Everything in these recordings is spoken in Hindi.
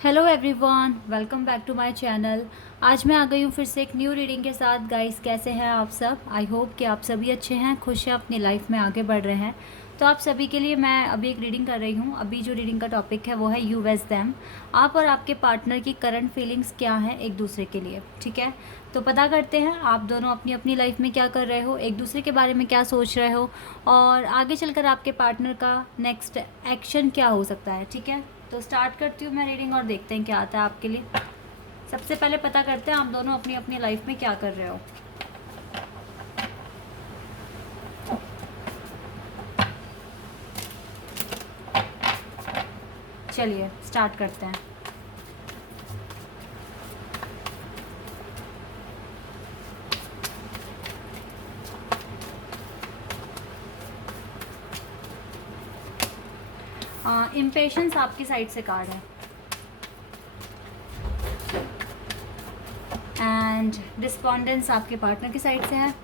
Hello everyone, welcome back to my channel. आज मैं आ गई हूँ फिर से एक न्यू रीडिंग के साथ। गाइस, कैसे हैं आप सब? आई होप कि आप सभी अच्छे हैं, खुश हैं, अपनी लाइफ में आगे बढ़ रहे हैं। तो आप सभी के लिए मैं अभी एक रीडिंग कर रही हूँ। अभी जो रीडिंग का टॉपिक है वो है यू वेज दैम। आप और आपके पार्टनर की करंट फीलिंग्स क्या हैं एक दूसरे के लिए, ठीक है? तो पता करते हैं आप दोनों अपनी अपनी लाइफ में क्या कर रहे हो, एक दूसरे के बारे में क्या सोच रहे हो, और आगे चलकर आपके पार्टनर का नेक्स्ट एक्शन क्या हो सकता है, ठीक है? तो स्टार्ट करती हूँ मैं रीडिंग और देखते हैं क्या आता है आपके लिए। सबसे पहले पता करते हैं आप दोनों अपनी अपनी लाइफ में क्या कर रहे हो। चलिए स्टार्ट करते हैं। इम्पेशंस आपकी साइड से कार्ड है, एंड डिस्पॉन्डेंस आपके पार्टनर की साइड से है।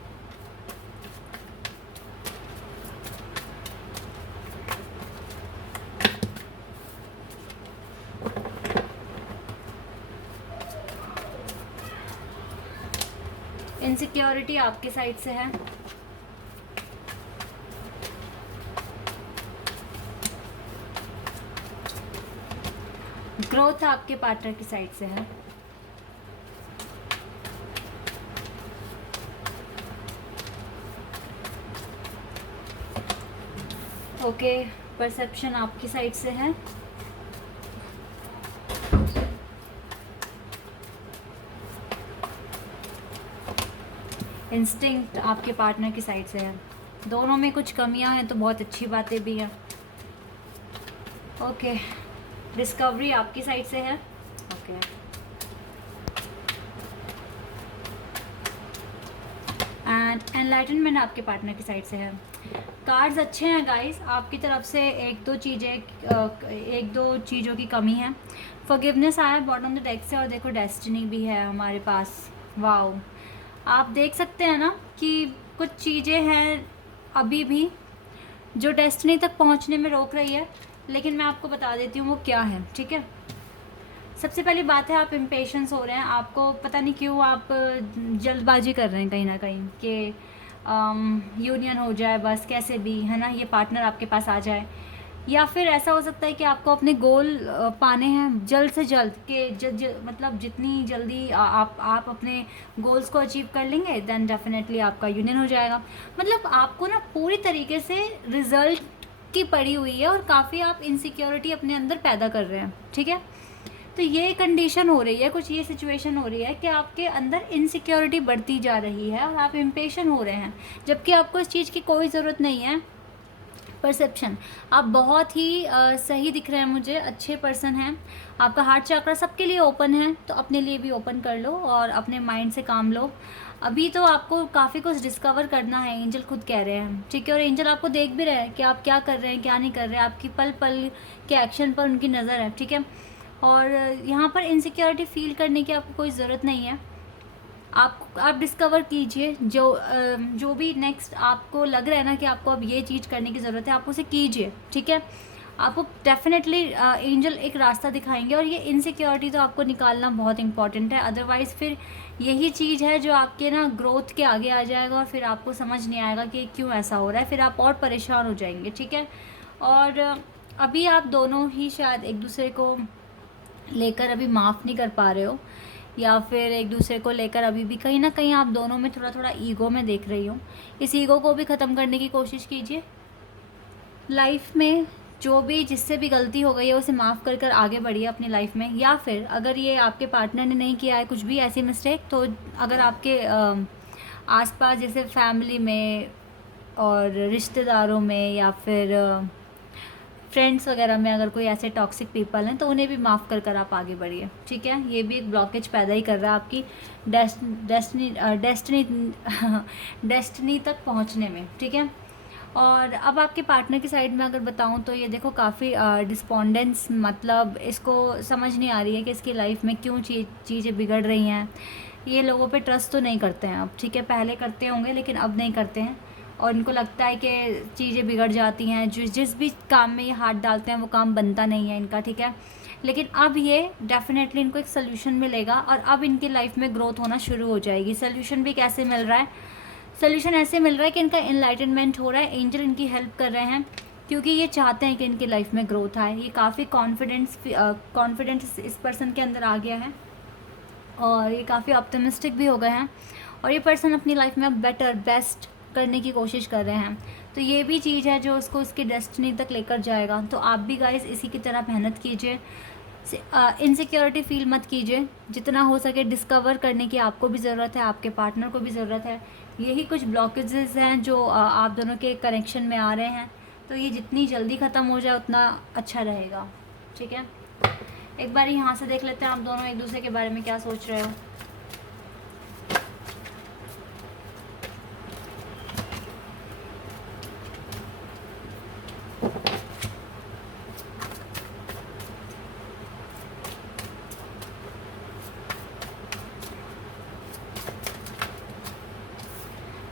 इनसिक्योरिटी आपके साइड से है। ग्रोथ आपके पार्टनर की साइड से है। ओके, परसेप्शन आपकी साइड से है। इंस्टिंक्ट आपके पार्टनर की साइड से है। दोनों में कुछ कमियां हैं तो बहुत अच्छी बातें भी हैं। ओके, डिस्कवरी आपकी साइड से है। ओके, एंड एनलाइटनमेंट आपके पार्टनर की साइड से है। कार्ड्स अच्छे हैं गाइस, आपकी तरफ से एक दो चीज़ों की कमी है। फॉरगिवनेस आया बॉटम ऑफ द डेक से, और देखो डेस्टिनी भी है हमारे पास। वाओ, आप देख सकते हैं ना कि कुछ चीज़ें हैं अभी भी जो डेस्टिनी तक पहुंचने में रोक रही है, लेकिन मैं आपको बता देती हूँ वो क्या है, ठीक है? सबसे पहली बात है, आप इम्पेशंस हो रहे हैं। आपको पता नहीं क्यों आप जल्दबाजी कर रहे हैं कहीं ना कहीं कि यूनियन हो जाए बस कैसे भी, है ना, ये पार्टनर आपके पास आ जाए। या फिर ऐसा हो सकता है कि आपको अपने गोल पाने हैं जल्द से जल्द, कि मतलब जितनी जल्दी आप अपने गोल्स को अचीव कर लेंगे देन डेफिनेटली आपका यूनियन हो जाएगा। मतलब आपको ना पूरी तरीके से रिजल्ट की पड़ी हुई है, और काफ़ी आप इनसिक्योरिटी अपने अंदर पैदा कर रहे हैं, ठीक है? तो ये कंडीशन हो रही है, कुछ ये सिचुएशन हो रही है कि आपके अंदर इनसिक्योरिटी बढ़ती जा रही है और आप इम्पेशन हो रहे हैं, जबकि आपको इस चीज़ की कोई ज़रूरत नहीं है। परसेप्शन, आप बहुत ही सही दिख रहे हैं मुझे, अच्छे पर्सन हैं। आपका हार्ट चक्र सबके लिए ओपन है, तो अपने लिए भी ओपन कर लो और अपने माइंड से काम लो। अभी तो आपको काफ़ी कुछ डिस्कवर करना है, एंजल खुद कह रहे हैं, ठीक है? और एंजल आपको देख भी रहे हैं कि आप क्या कर रहे हैं क्या नहीं कर रहे हैं, आपकी पल पल के एक्शन पर उनकी नज़र है, ठीक है? और यहाँ पर इनसिक्योरिटी फील करने की आपको कोई ज़रूरत नहीं है। आप डिस्कवर कीजिए जो भी नेक्स्ट आपको लग रहा है ना कि आपको अब ये चीज़ करने की ज़रूरत है, आप उसे कीजिए, ठीक है? आपको डेफिनेटली एंजल एक रास्ता दिखाएंगे, और ये इनसिक्योरिटी तो आपको निकालना बहुत इंपॉर्टेंट है। अदरवाइज़ फिर यही चीज़ है जो आपके ना ग्रोथ के आगे आ जाएगा, और फिर आपको समझ नहीं आएगा कि क्यों ऐसा हो रहा है, फिर आप और परेशान हो जाएंगे, ठीक है? और अभी आप दोनों ही शायद एक दूसरे को लेकर अभी माफ़ नहीं कर पा रहे हो, या फिर एक दूसरे को लेकर अभी भी कहीं ना कहीं आप दोनों में थोड़ा थोड़ा ईगो में देख रही हूँ। इस ईगो को भी ख़त्म करने की कोशिश कीजिए। लाइफ में जो भी जिससे भी गलती हो गई है उसे माफ़ कर कर आगे बढ़िए अपनी लाइफ में। या फिर अगर ये आपके पार्टनर ने नहीं किया है कुछ भी ऐसी मिस्टेक, तो अगर आपके आसपास जैसे फैमिली में और रिश्तेदारों में या फिर फ्रेंड्स वगैरह में अगर कोई ऐसे टॉक्सिक पीपल हैं, तो उन्हें भी माफ़ कर कर आप आगे बढ़िए, ठीक है? ये भी एक ब्लॉकेज पैदा ही कर रहा है आपकी डेस्टिनी डेस्टिनी तक पहुंचने में, ठीक है? और अब आपके पार्टनर की साइड में अगर बताऊं तो ये देखो काफ़ी डिस्पोंडेंस, मतलब इसको समझ नहीं आ रही है कि इसकी लाइफ में क्यों चीज़ें बिगड़ रही हैं। ये लोगों पे ट्रस्ट तो नहीं करते हैं अब, ठीक है? पहले करते होंगे लेकिन अब नहीं करते हैं, और इनको लगता है कि चीज़ें बिगड़ जाती हैं, जिस भी काम में ये हाथ डालते हैं वो काम बनता नहीं है इनका, ठीक है? लेकिन अब ये डेफिनेटली इनको एक सोल्यूशन मिलेगा और अब इनकी लाइफ में ग्रोथ होना शुरू हो जाएगी। सोल्यूशन भी कैसे मिल रहा है? सोल्यूशन ऐसे मिल रहा है कि इनका एनलाइटनमेंट हो रहा है, एंजल इनकी हेल्प कर रहे हैं क्योंकि ये चाहते हैं कि इनकी लाइफ में ग्रोथ आए। ये काफ़ी कॉन्फिडेंस इस पर्सन के अंदर आ गया है और ये काफ़ी ऑप्टिमिस्टिक भी हो गए हैं और ये पर्सन अपनी लाइफ में अब बेटर बेस्ट करने की कोशिश कर रहे हैं। तो ये भी चीज़ है जो उसको उसकी डेस्टिनी तक लेकर जाएगा। तो आप भी गाइस इसी की तरह मेहनत कीजिए, इनसिक्योरिटी फील मत कीजिए, जितना हो सके डिस्कवर करने की आपको भी ज़रूरत है, आपके पार्टनर को भी ज़रूरत है। यही कुछ ब्लॉकेजेस हैं जो आप दोनों के कनेक्शन में आ रहे हैं, तो ये जितनी जल्दी ख़त्म हो जाए उतना अच्छा रहेगा। ठीक है, एक बार यहाँ से देख लेते हैं आप दोनों एक दूसरे के बारे में क्या सोच रहे हो।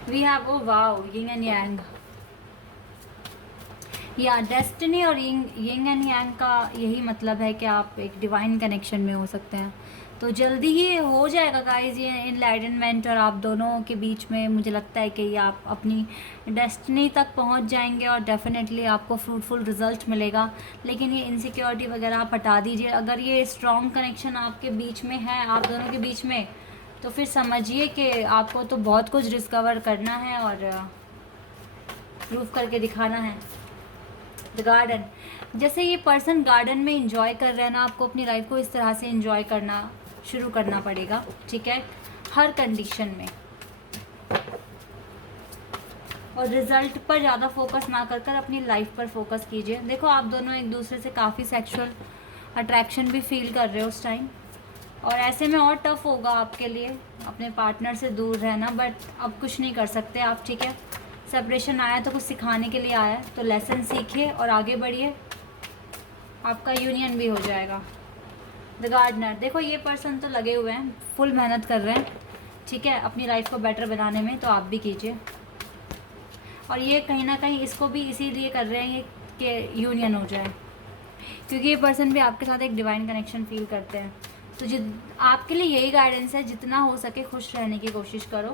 We have oh wow yin and yang. या डेस्टिनी और यिंग एंड यांग का यही मतलब है कि आप एक डिवाइन कनेक्शन में हो सकते हैं। तो जल्दी ही हो जाएगा गाइस ये एनलाइटनमेंट और आप दोनों के बीच में। मुझे लगता है कि ये आप अपनी डेस्टिनी तक पहुंच जाएंगे और डेफिनेटली आपको फ्रूटफुल रिजल्ट मिलेगा। लेकिन ये इनसिक्योरिटी वगैरह आप हटा दीजिए। अगर ये स्ट्रॉन्ग कनेक्शन आपके बीच में है, आप दोनों के बीच में, तो फिर समझिए कि आपको तो बहुत कुछ डिस्कवर करना है और प्रूव करके दिखाना है। द गार्डन, जैसे ये पर्सन गार्डन में इंजॉय कर रहे हैं ना, आपको अपनी लाइफ को इस तरह से इंजॉय करना शुरू करना पड़ेगा। ठीक है, हर कंडीशन में, और रिजल्ट पर ज़्यादा फोकस ना कर कर अपनी लाइफ पर फोकस कीजिए। देखो आप दोनों एक दूसरे से काफ़ी सेक्सुअल अट्रैक्शन भी फील कर रहे हो उस टाइम, और ऐसे में और टफ होगा आपके लिए अपने पार्टनर से दूर रहना, बट अब कुछ नहीं कर सकते आप। ठीक है, सेपरेशन आया तो कुछ सिखाने के लिए आया है, तो लेसन सीखिए और आगे बढ़िए, आपका यूनियन भी हो जाएगा। द गार्डनर, देखो ये पर्सन तो लगे हुए हैं, फुल मेहनत कर रहे हैं। ठीक है, अपनी लाइफ को बेटर बनाने में, तो आप भी कीजिए। और ये कहीं ना कहीं इसको भी इसीलिए कर रहे हैं कि यूनियन हो जाए, क्योंकि ये पर्सन भी आपके साथ एक डिवाइन कनेक्शन फील करते हैं। तो आपके लिए यही गाइडेंस है, जितना हो सके खुश रहने की कोशिश करो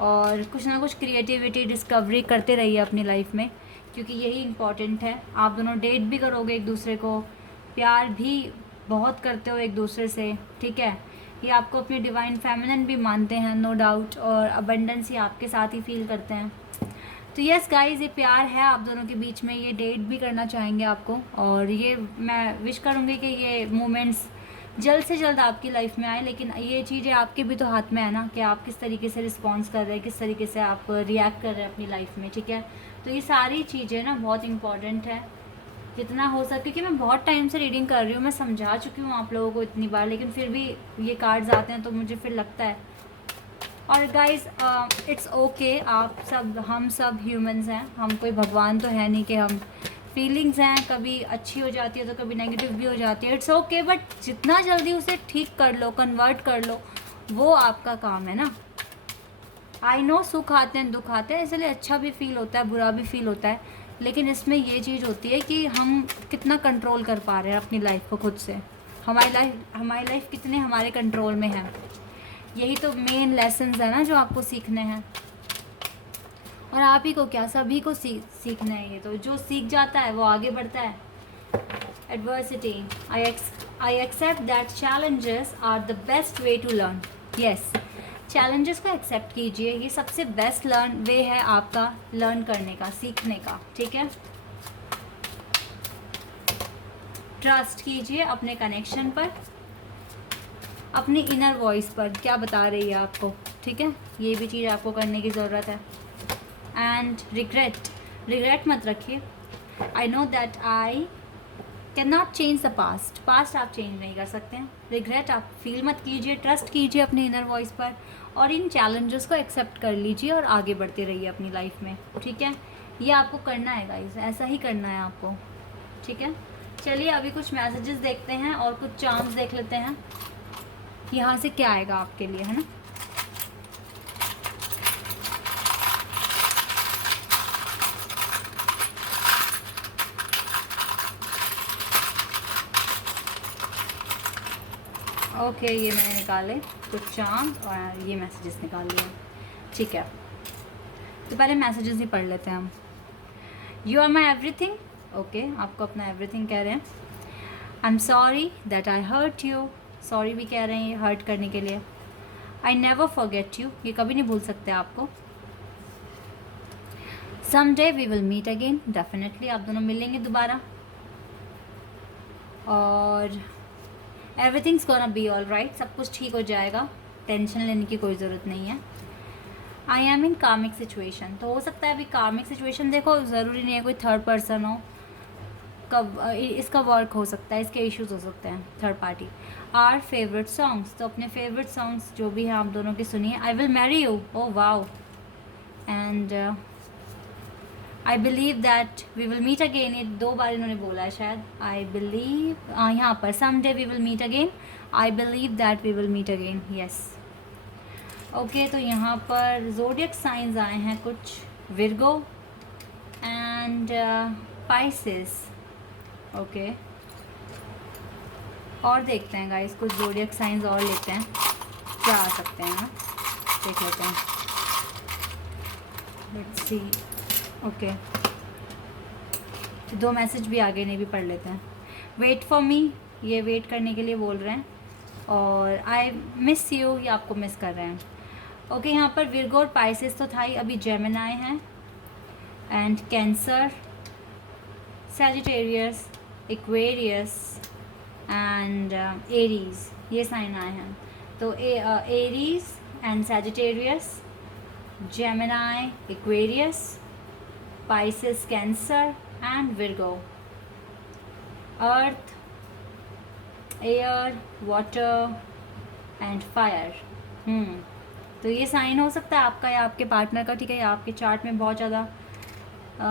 और कुछ ना कुछ क्रिएटिविटी डिस्कवरी करते रहिए अपनी लाइफ में, क्योंकि यही इम्पॉर्टेंट है। आप दोनों डेट भी करोगे एक दूसरे को, प्यार भी बहुत करते हो एक दूसरे से। ठीक है, ये आपको अपनी डिवाइन फेमिनिन भी मानते हैं नो डाउट, और अबंडेंस ही आपके साथ ही फील करते हैं। तो यस गाइस, ये प्यार है आप दोनों के बीच में, ये डेट भी करना चाहेंगे आपको, और ये मैं विश करूँगी कि ये मोमेंट्स जल्द से जल्द आपकी लाइफ में आए। लेकिन ये चीज़ें आपके भी तो हाथ में है ना, कि आप किस तरीके से रिस्पॉन्स कर रहे हैं, किस तरीके से आप रिएक्ट कर रहे हैं अपनी लाइफ में। ठीक है, तो ये सारी चीज़ें ना बहुत इंपॉर्टेंट है, जितना हो सके। क्योंकि मैं बहुत टाइम से रीडिंग कर रही हूँ, मैं समझा चुकी हूँ आप लोगों को इतनी बार, लेकिन फिर भी ये कार्ड्स आते हैं तो मुझे फिर लगता है। और गाइस इट्स ओके, आप सब, हम सब ह्यूमंस हैं, हम कोई भगवान तो है नहीं कि हम, फीलिंग्स हैं, कभी अच्छी हो जाती है तो कभी नेगेटिव भी हो जाती है। इट्स ओके, बट जितना जल्दी उसे ठीक कर लो, कन्वर्ट कर लो, वो आपका काम है ना। आई नो सुख आते हैं दुख आते हैं, इसलिए अच्छा भी फील होता है, बुरा भी फील होता है, लेकिन इसमें ये चीज़ होती है कि हम कितना कंट्रोल कर पा रहे हैं अपनी लाइफ को खुद से, हमारी लाइफ कितने हमारे कंट्रोल में है। यही तो मेन लेसन्स है ना जो आपको सीखने हैं, और आप ही को क्या, सभी को सीखना है। ये तो जो सीख जाता है वो आगे बढ़ता है। Adversity, I accept that challenges are the best way to learn. Yes, challenges को एक्सेप्ट कीजिए, ये सबसे बेस्ट वे है आपका लर्न करने का, सीखने का। ठीक है, ट्रस्ट कीजिए अपने कनेक्शन पर, अपनी इनर वॉइस पर, क्या बता रही है आपको। ठीक है, ये भी चीज़ आपको करने की ज़रूरत है। एंड रिग्रेट मत रखिए। I know that I can not change the past आप चेंज नहीं कर सकते हैं। रिग्रेट आप फील मत कीजिए, ट्रस्ट कीजिए अपनी इनर वॉइस पर, और इन चैलेंजेस को एक्सेप्ट कर लीजिए और आगे बढ़ते रहिए अपनी लाइफ में। ठीक है, ये आपको करना है गाइस, ऐसा ही करना है आपको। ठीक है, चलिए अभी कुछ मैसेजेस देखते हैं और कुछ चार्म्स देख लेते हैं, यहाँ से क्या आएगा आपके लिए, है ना। ओके, ये मैंने निकाले कुछ चार्म्स और ये मैसेजेस निकाल लिए। ठीक है, तो पहले मैसेजेस ही पढ़ लेते हैं हम। You are my everything. Okay, आपको अपना एवरीथिंग कह रहे हैं। I am sorry that I hurt you. Sorry भी कह रहे हैं ये हर्ट करने के लिए। आई नेवर फॉरगेट यू, ये कभी नहीं भूल सकते आपको। Some day we will meet again, definitely आप दोनों मिलेंगे दोबारा। और everything's gonna be all right, सब कुछ ठीक हो जाएगा, टेंशन लेने की कोई ज़रूरत नहीं है। आई एम इन कार्मिक सिचुएशन, तो हो सकता है अभी कार्मिक सिचुएशन, देखो ज़रूरी नहीं है कोई थर्ड पर्सन हो, कब इसका वर्क हो सकता है, इसके इश्यूज हो सकते हैं third party. Are favourite songs, तो अपने फेवरेट सॉन्ग्स जो भी हैं आप दोनों के सुनिए। I will marry you, oh wow, and I believe that we will meet again, ये 2 बार इन्होंने बोला है शायद। आई बिलीव, यहाँ पर some day we will meet again, I believe that we will meet again, yes. Okay, तो यहाँ पर ज़ोडियक साइंस आए हैं कुछ, विर्गो एंड पाइसेस। ओके, और देखते हैं गाइस, कुछ ज़ोडियक साइंस और लेते हैं, क्या आ सकते हैं ना, देख लेते हैं। Let's see. ओके, 2 मैसेज भी आगे नहीं भी पढ़ लेते हैं। वेट फॉर मी, ये वेट करने के लिए बोल रहे हैं। और आई मिस यू, ये आपको मिस कर रहे हैं। ओके, यहाँ पर विर्गो और पाइसेस तो था ही, अभी जेमिनाई हैं and cancer, Sagittarius, Aquarius and Aries, ये साइन आए हैं। तो Aries and Sagittarius, Gemini, Aquarius, Pisces, cancer and Virgo. Earth, air, water and fire. तो ये साइन हो सकता है आपका या आपके पार्टनर का, ठीक है, या आपके चार्ट में बहुत ज़्यादा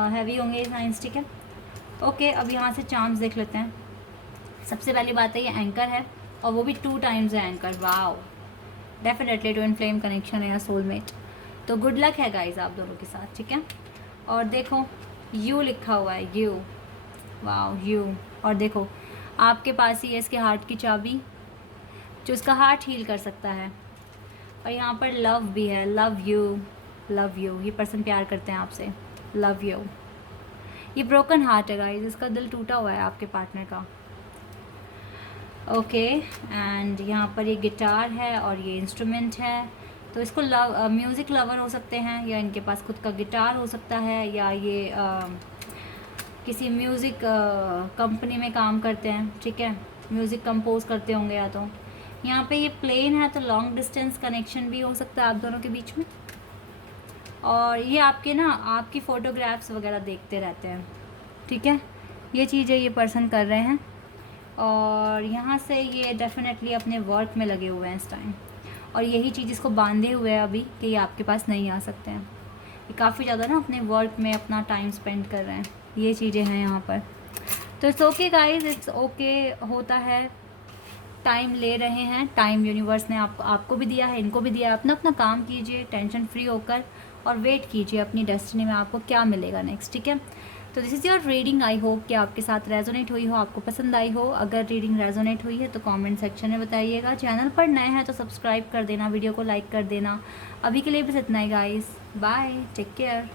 हैवी होंगे ये साइंस, ठीक है। ओके, अब यहाँ से चार्म्स देख लेते हैं। सबसे पहली बात है ये एंकर है, और वो भी 2 टाइम्स है anchor, wow, definitely twin flame connection है या सोलमेट। तो गुड लक है गाइज आप दोनों के साथ, ठीक है। और देखो यू लिखा हुआ है, यू, वाओ यू। और देखो आपके पास ही है इसके हार्ट की चाबी, जो इसका हार्ट हील कर सकता है। और यहाँ पर लव भी है, लव यू, लव यू, ये पर्सन प्यार करते हैं आपसे, लव यू। ये ब्रोकन हार्ट है गाइस, इसका दिल टूटा हुआ है आपके पार्टनर का। ओके, एंड यहाँ पर ये गिटार है और ये इंस्ट्रूमेंट है, तो इसको म्यूज़िक लवर हो सकते हैं, या इनके पास खुद का गिटार हो सकता है, या ये किसी म्यूज़िक कंपनी में काम करते हैं, ठीक है, म्यूज़िक कंपोज करते होंगे। या तो यहाँ पे ये प्लेन है, तो लॉन्ग डिस्टेंस कनेक्शन भी हो सकता है आप दोनों के बीच में। और ये आपके ना, आपकी फ़ोटोग्राफ्स वगैरह देखते रहते हैं, ठीक है, ये चीज़ें ये पर्सन कर रहे हैं। और यहाँ से ये डेफिनेटली अपने वर्क में लगे हुए हैं इस टाइम, और यही चीज़ इसको बांधे हुए है अभी कि ये आपके पास नहीं आ सकते हैं। ये काफ़ी ज़्यादा ना अपने वर्क में अपना टाइम स्पेंड कर रहे हैं, ये चीज़ें हैं यहाँ पर। तो it's okay guys, it's okay, होता है, टाइम ले रहे हैं, टाइम यूनिवर्स ने आपको भी दिया है, इनको भी दिया है। अपना अपना काम कीजिए टेंशन फ्री होकर, और वेट कीजिए अपनी डेस्टिनी में आपको क्या मिलेगा नेक्स्ट, ठीक है। तो this is your reading, I hope कि आपके साथ रेजोनेट हुई हो, आपको पसंद आई हो। अगर रीडिंग रेजोनेट हुई है तो कमेंट सेक्शन में बताइएगा। चैनल पर नए हैं तो सब्सक्राइब कर देना, वीडियो को लाइक कर देना। अभी के लिए बस इतना ही गाइस, बाय, टेक केयर।